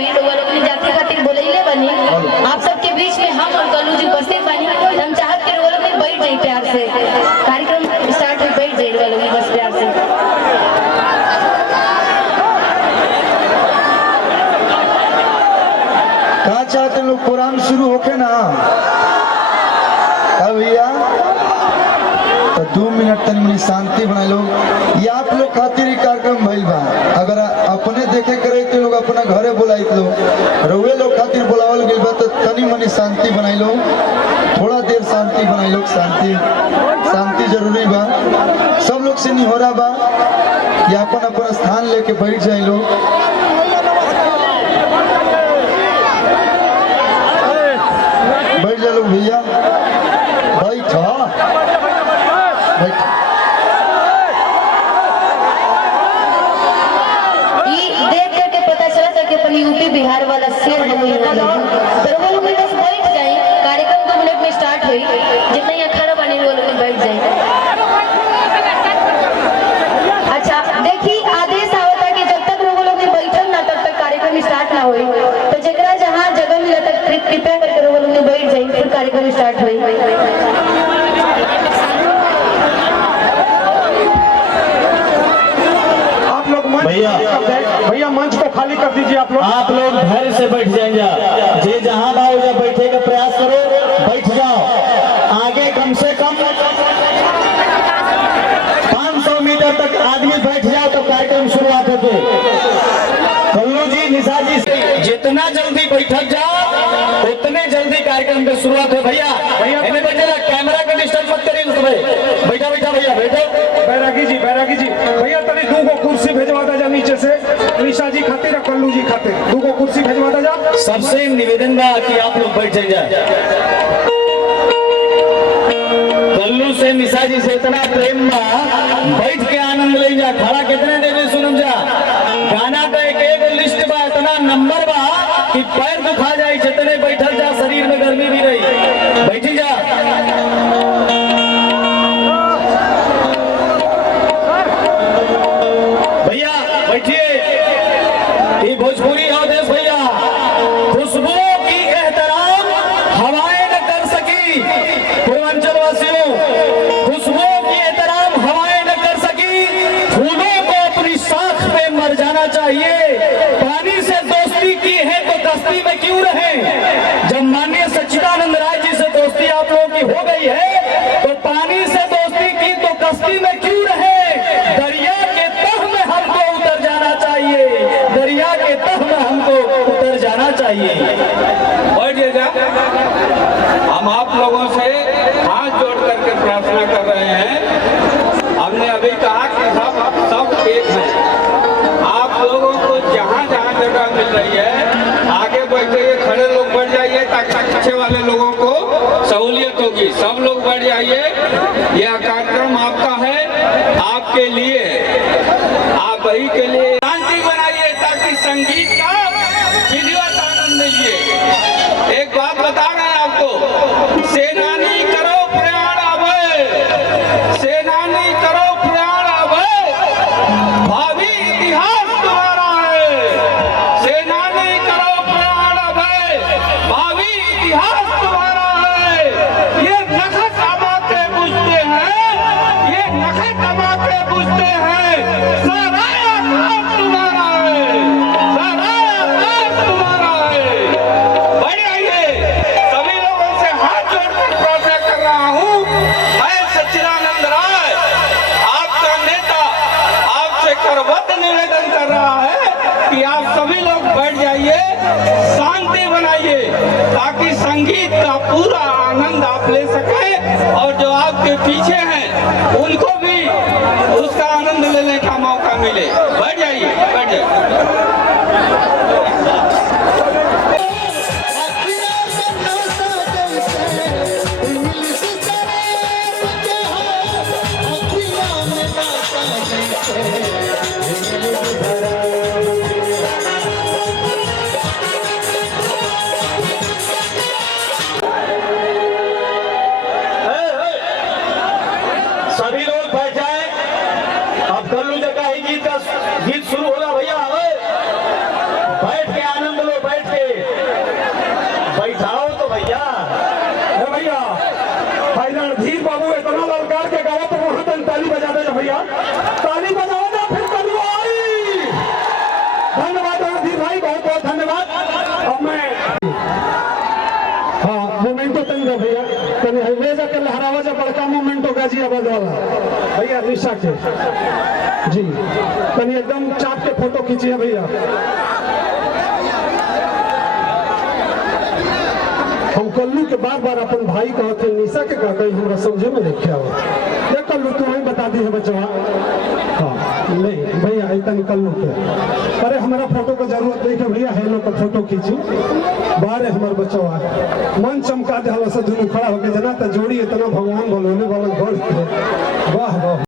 हुई तो वो लोग जाति खातिर बोलैले बनी। आप सबके बीच में हम और कल्लू जी उपस्थित बनी। हम चाहत के वो लोग बैठ जाए प्यार से, कार्यक्रम स्टार्ट हुई, बैठ जाए वो लोग बस प्यार से। कहा चाहते लोग प्रोग्राम शुरू होके ना भैया तो 2 मिनट तनी शांति बनाए लोग। ये आप लोग खातिर ही कार्यक्रम भइल बा। अगर अपने देखे करे तो लोग अपना घरे बुलाई लोग, रउए लोग खातिर बुलावल गइल बा तो तनी मनी शांति बनाई लो, थोड़ा देर शांति बनाई लोग। शांति जरूरी बा। सब लोग से निहोरा बा कि अपन अपन स्थान लेके बैठ जाए लोग। बैठ जा लोग भैया, देख करके पता चला था कि अपन यूपी बिहार वाला शेर हम तो वो लोग बस बैठ जाए। कार्यक्रम 2 मिनट में स्टार्ट हुई। जितना यहाँ खाना बने वो लोग बैठ जाए। अच्छा देखिए, आदेश आवता कि जब तक वो लोग बैठल ना तब तक कार्यक्रम स्टार्ट ना हुई। तो जगह जहाँ जगह मिला तक कृपया करके वो लोग बैठ जाए, फिर कार्यक्रम स्टार्ट हुई। भैया मंच को खाली कर दीजिए। आप लोग धैर्य से बैठ जाएंगे। जे जहां ना हो जा बैठे का प्रयास करो, बैठ जाओ। आगे कम से कम 500 मीटर तक आदमी बैठ जाओ तो कार्यक्रम शुरुआत होते। कल्लू जी, निशा जी, जितना जल्दी बैठक जाओ उतने जल्दी कार्यक्रम की शुरुआत हो। भैया कैमरा का डिस्टर्ब मत करिए। बैठा भैया बैठो। बैरागी जी भैया तनी 2 गो कुर्सी भेजवा जा नीचे से, निशा जी खातिर और कल्लू जी खातिर 2 गो कुर्सी भेजवा जा। सबसे निवेदन बा कि आप लोग बैठ जाइए। कल्लू से निशा जी से इतना प्रेम बा, बैठ के आनंद ले जा। खड़ा कितने देवे सुनम जा। गाना का एक लिस्ट बा, इतना नंबर बा कि पैर दुखा जाए। जितने बैठल जा, शरीर में गर्मी भी रही। बैठी जा। भैया बैठिए। ये भोजपुरी आदेश भैया, खुशबुओं की एहतराम हवाएं न कर सकी। पूर्वांचल वासियों, खुशबुओं की एहतराम हवाएं न कर सकी। फूलों को अपनी साख पे मर जाना चाहिए। पानी से दोस्ती की है तो कश्ती में क्यों रहे। जब माननीय सच्चिदानंद राय जी से दोस्ती आप लोगों की हो गई है तो पानी से दोस्ती की तो कश्ती में क्यों रहे। दरिया के तह में हमको उतर जाना चाहिए। दरिया के तह में हमको उतर जाना चाहिए। बैठिएगा। हम आप लोगों से हाथ जोड़ करके प्रार्थना कर रहे हैं। हमने अभी कहा कि सब एक हैं। आप लोगों को जहाँ जहाँ जगह मिल रही है आगे बैठिए, खड़े लोग बैठ जाइए ताकि पीछे वाले लोगों को सहूलियत होगी। सब लोग बैठ जाइए। यह कार्यक्रम आपका है, आपके लिए, आप ही के लिए। शांति बनाइए ताकि संगीत का विधिवत आनंद लीजिए। एक बात बता रहे हैं आपको, सेनानी करो प्रयाण अभय, सेनानी करो प्रयाण अभय, भावी इतिहास तुम्हारा है। सेनानी करो प्रयाण अभय, भावी इतिहास तुम्हारा है। ये नखत कमाते बुझते हैं, ये नखत कमाते बुझते हैं। सारा आकाश तुम्हारा है, सारा आकाश तुम्हारा है। बड़े आइए, सभी लोगों से हाथ जोड़कर प्रार्थना कर रहा हूँ। मैं सच्चिदानंद राय, आपका नेता, आपसे करबद्ध निवेदन कर रहा है कि आप सभी लोग बैठ जाइए, शांति बनाइए ताकि संगीत का पूरा आनंद आप ले सकें और जो आपके पीछे हैं उनको भी उसका आनंद लेने का मौका मिले। बैठ जाइए, बैठ जाइए। सभी लोग बैठ जाए। अब कल्लू जी का ही गीत शुरू होगा। भैया बैठ के आनंद लो। जो बड़का मोमेंट होगा जी आबाद वाला भैया निशा के जी तनी एकदम चाप के फोटो खींचिए भैया। हम कल्लू के बार बार अपन भाई कहते निशा के कहते हमरा समझे में देखा हो ये कल्लू तू ही बता दी है बचवा। हाँ नहीं भैया इतना कल्लू के अरे हमारा फोटो को जरूरत नहीं है भैया हेलो का फोटो खींची बारे हमारे बचवा मन चमका दे से दोनों खड़ा होके जना तो जोड़ी इतना भगवान बोलोने वाला घर वाह वाह।